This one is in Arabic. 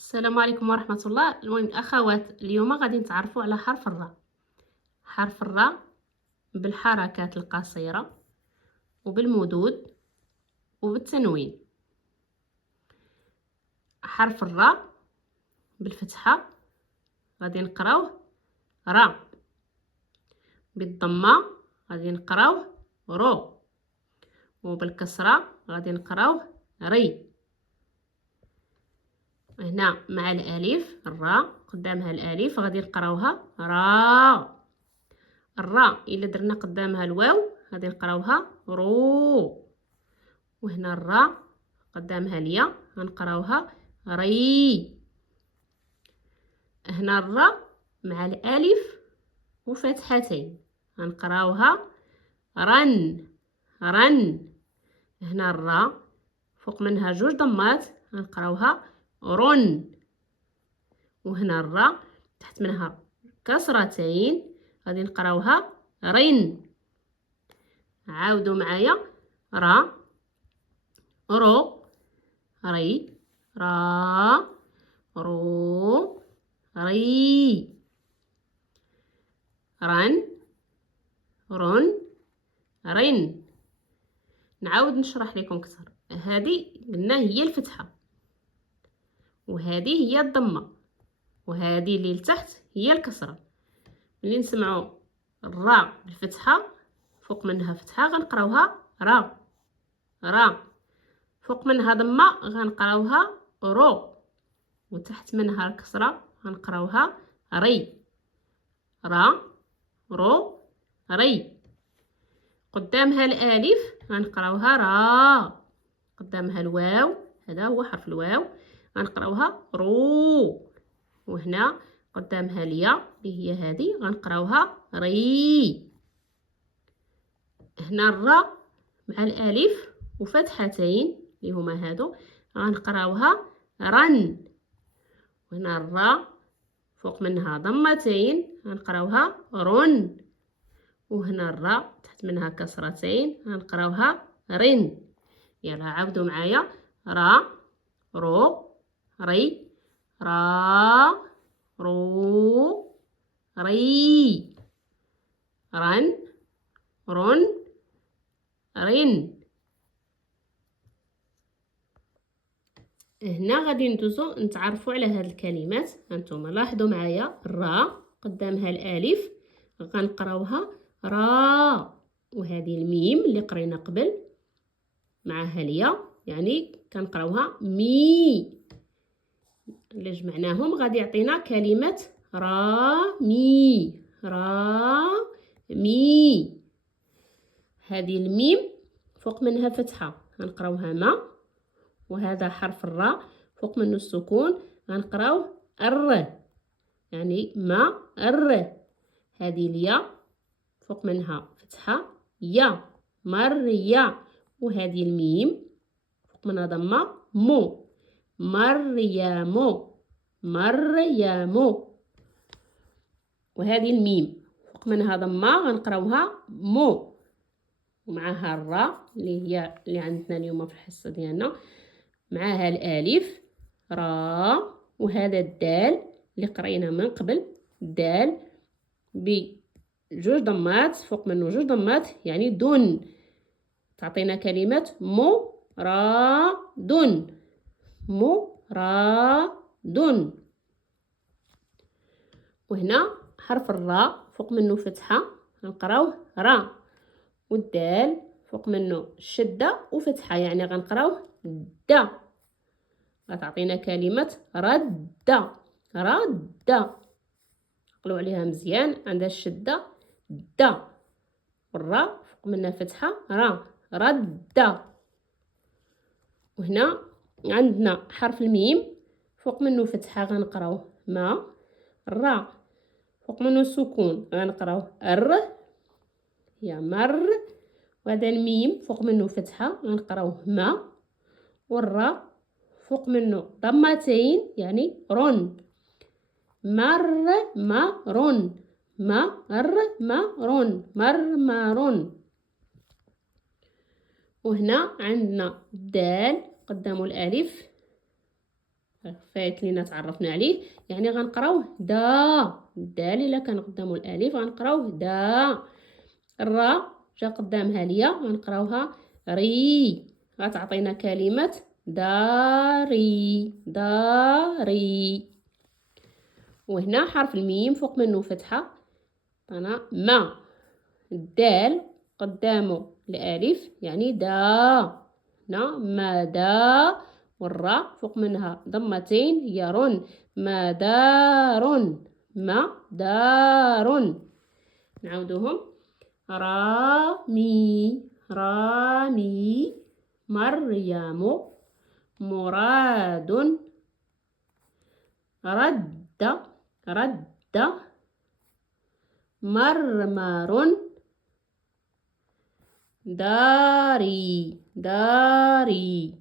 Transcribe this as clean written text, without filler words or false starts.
السلام عليكم ورحمة الله. المهم الأخوات، اليوم غادي نتعرفوا على حرف الراء. حرف الراء بالحركات القصيرة وبالمدود وبالتنوين. حرف الراء بالفتحة غادي نقراوه را، بالضمة غادي نقراوه رو، وبالكسرة غادي نقراوه ري. هنا مع الالف الراء قدامها الالف غادي نقراوها را. الراء الا درنا قدامها الواو غادي نقراوها رو، وهنا الراء قدامها الياء غنقراوها ري. هنا الراء مع الالف وفتحتين غنقراوها رن رن. هنا الراء فوق منها جوج ضمات غنقراوها رن، وهنا الراء تحت منها كسرتين غادي نقراوها رن. عاودوا معايا را رو ري را رو ري رن رن رن. نعاود نشرح لكم اكثر. هذه قلنا هي الفتحه، وهذه هي الضمه، وهذه اللي لتحت هي الكسره. ملي نسمعوا الراء بالفتحه فوق منها فتحه غنقراوها را را، فوق منها ضمه غنقراوها رو، وتحت منها الكسره غنقراوها ري را رو ري. قدامها الالف غنقراوها را، قدامها الواو هذا هو حرف الواو غنقراوها رو، وهنا قدامها الياء اللي هي هذه غنقراوها ري. هنا الراء مع الالف وفتحتين اللي هما هادو غنقراوها رن، وهنا الراء فوق منها ضمتين غنقراوها رن، وهنا الراء تحت منها كسرتين غنقراوها رن. يلا عاودوا معايا را رو ري را رو ري رن رن رن. هنا غادي ندوزو نتعرفوا على هاد الكلمات. هانتوما لاحظوا معايا الراء قدامها الالف غنقراوها را، وهذه الميم اللي قرينا قبل معها الياء يعني كنقراوها مي. الا جمعناهم غادي يعطينا كلمه رامي رامي. هذه الميم فوق منها فتحه غنقراوها ما، وهذا حرف الراء فوق منه السكون غنقراوه ر يعني ما ر. هذه الياء فوق منها فتحه يا مريا، وهذه الميم فوق منها ضمه مو مريم مريم. وهذه الميم فوق منها ضمه غنقراوها مو، ومعها الراء اللي هي اللي عندنا اليوم في الحصه ديالنا معها الالف را، وهذا الدال اللي قرينا من قبل دال بجوج ضمات فوق منه جوج ضمات يعني دون، تعطينا كلمه مراد مراد. وهنا حرف الراء فوق منه فتحه غنقراوه را، والدال فوق منه شده وفتحه يعني غنقراوه دا، غتعطينا كلمه رد رد. قلوا عليها مزيان، عندها الشده دا، والراء فوق منها فتحه را رد. وهنا عندنا حرف الميم فوق منه فتحه غنقراوه ما، الراء فوق منه سكون غنقراوه ر يا مر، وهذا الميم فوق منه فتحه غنقراوه ما، والراء فوق منه ضمتين يعني رن مر مرن مر مرن مرمرن. وهنا عندنا الدال قدامه الالف فايت لينا تعرفنا عليه، يعني غنقراوه دا. الدال الا كان قدامو الالف غنقراوه دا. الراء جا قدامها الياء غنقراوها ري. غتعطينا كلمة داري داري. وهنا حرف الميم فوق منه فتحة، عطانا ما. الدال قدامه الالف يعني دا، هنا ما دا. والراء فوق منها ضمتين هي رن، ما دار ما دار. نعاودوهم، رامي رامي، مريم، مراد، رد رد، مرمر، داري داري.